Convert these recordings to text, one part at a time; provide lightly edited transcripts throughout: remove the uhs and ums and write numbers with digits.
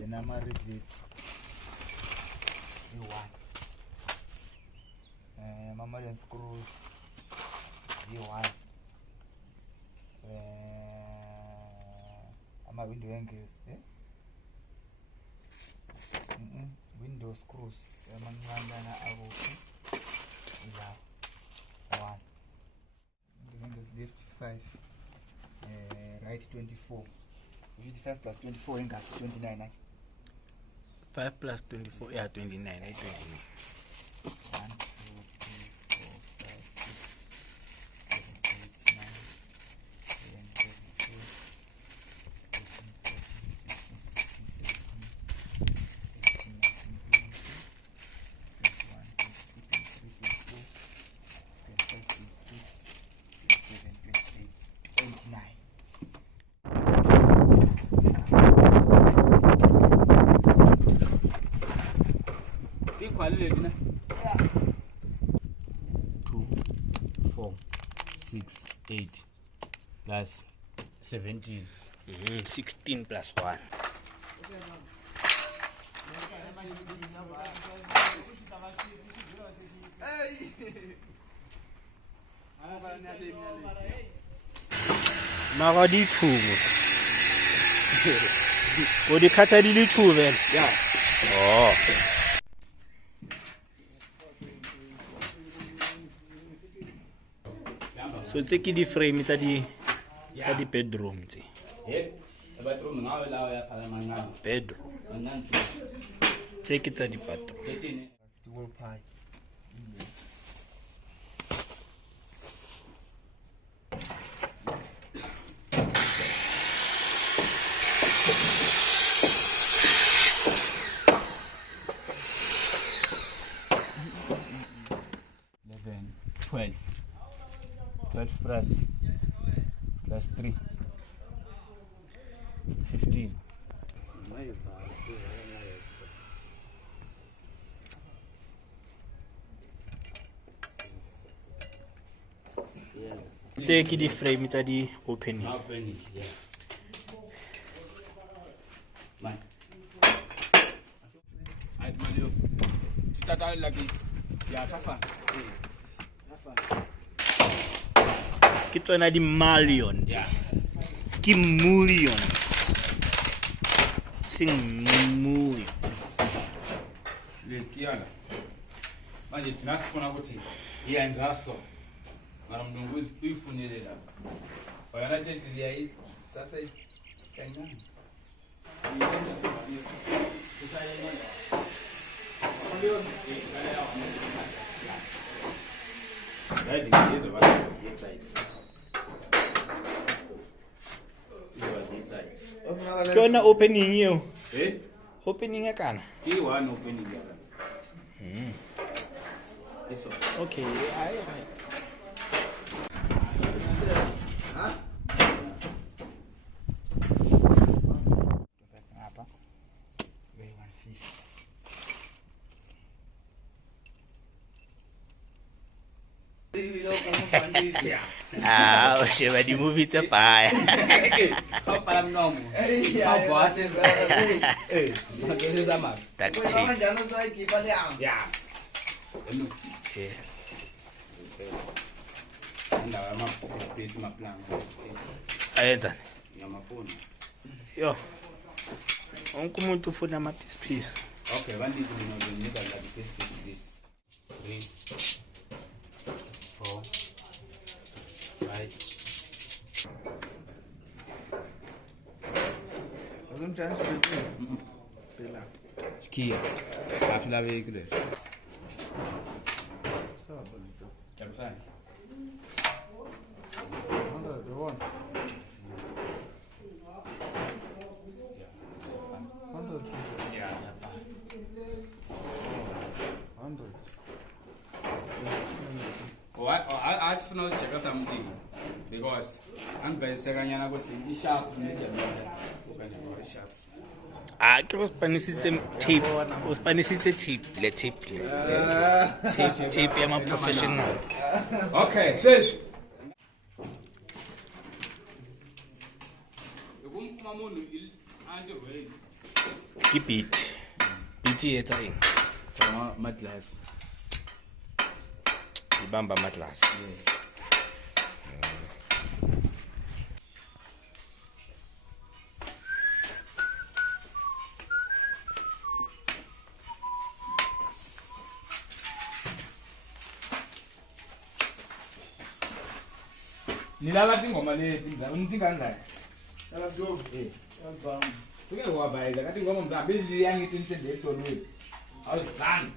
then I'm a rivet V1 mammalian screws V1 window angles window screws amancanyana akuphi la 1 windows left 5 right 24 55 plus 24 ingaphi 29 5 plus 24 yeah 29 I 29 1 8 plus 17. 16 plus 1. Mara di thubo. O di khatha di le thubo. Yeah. Oh. So tse ke di frame tsa di bedroom tse. Bedroom ngawe lawa ya phala mangana. Bedroom. Tse ke tsa di bathroom. Dual pie. $12 plus 3 15. Tse ke di frame tsa di opening. Yeah. Man. Ay Mario. Tata lagi. Ya tafa. Ke tsona di millions. Ke millions. Sing millions. Lekiyala. Manje tinasifuna ukuthi iyenza so. Mara mndungu uyifunele la. Bayana thendiya yi sasa kancane. Kona opening yo. Opening ya kana. One opening ya. Okay, right. Apa? Very 150. Ah, o sheba di movie tsa paya. How palam nomo? How boss? Magese zama. That tape. Yeah. Okay. Ndawa space maplan. Ayenza. Ngamafoni. Yo. Wonke umuntu ufuna ama piece. Okay, one thing you know, the nigga like this. 3, 4, 5. Doesn't translate. Pela. Ski. After vehicle. Stop bonito. Chalo sai. The one. 100. Yeah. 100. What? I asked to check something because I'm going to say I'm going to sharp. Ah, ke go spanisitse tape. O spanisitse tape, le tape. Tape ya ma professional. Okay, shesh. Ukumphuma umuntu anje ready. Ke beat. Beat e etsa eng? From my glass. Ibamba ama-glass. Yes. Nilala tingoma leti tingangani? Ela jogo. Eh. Ela Sike kwabhayeza kathi ingoma mzambe liyangithi insimbi ehlolweni. Awuzani.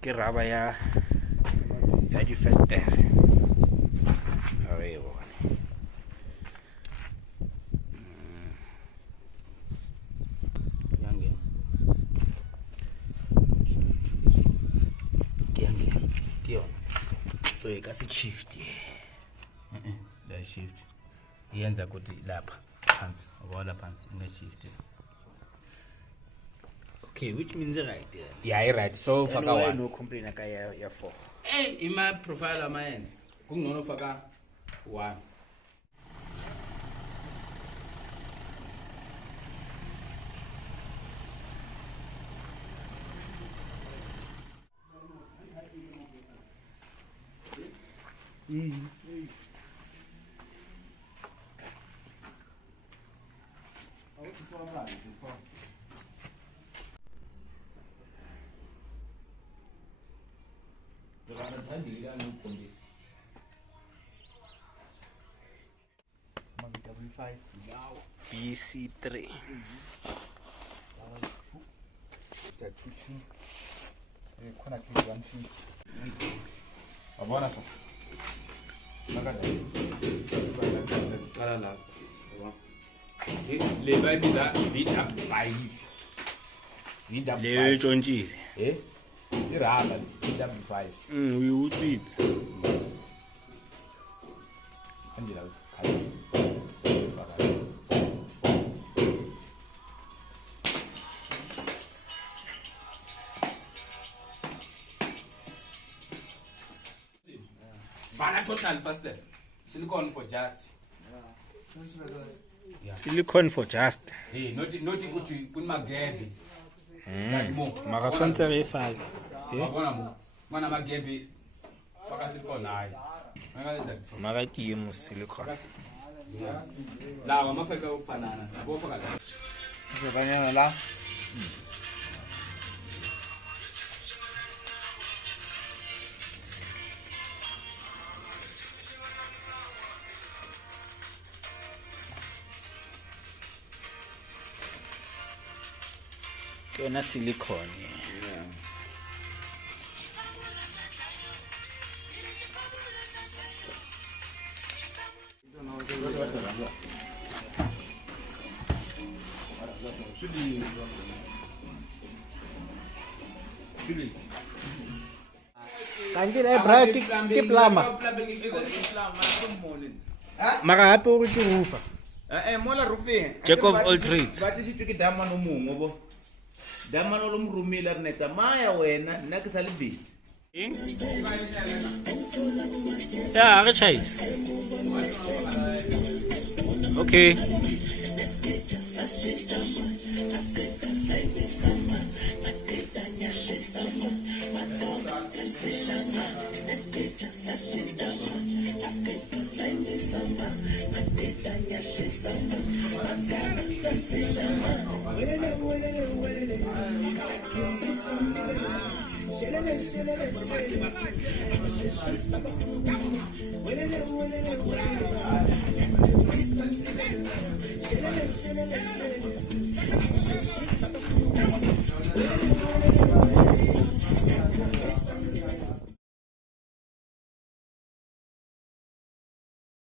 Ke raba ya difestere. A re bone. Yangena. Ke yona. So e ka se shift ye. La shift. Yenza ukuthi lapha phansi, ngoba phansi ine shift. Okay, which means right there. Yeah, right. So Faka faka why one. no complain aka ya 4. In my profile amayenza. Kungcono faka 1. BC3. Abona sasa. Qala la. Le bayibiza VW5. Le tjontjile. Iraba VW5. We utswile. Kanjela khalisa. Faka. Vala total first then. Silicone for just. Silicone for just. Hey, not ukuthi kunimagebe. Maka tshwantse re fake. Yabona mo. Mana magebe faka silicone hayi. Maka ke mo silicone. Lawa mafeka ukufanana. Yabo faka la. Zobanyana la. Ke yona silicone. Kanti le bra ke plama. Maka hape o re ke rufa. Mola roofing. Jack of all trades. Ba tlisitswe ke damano mongwe bo. Damano lo morumile re ne tsamaya wena nna ke sa le busy. Yeah, re chase. Okay.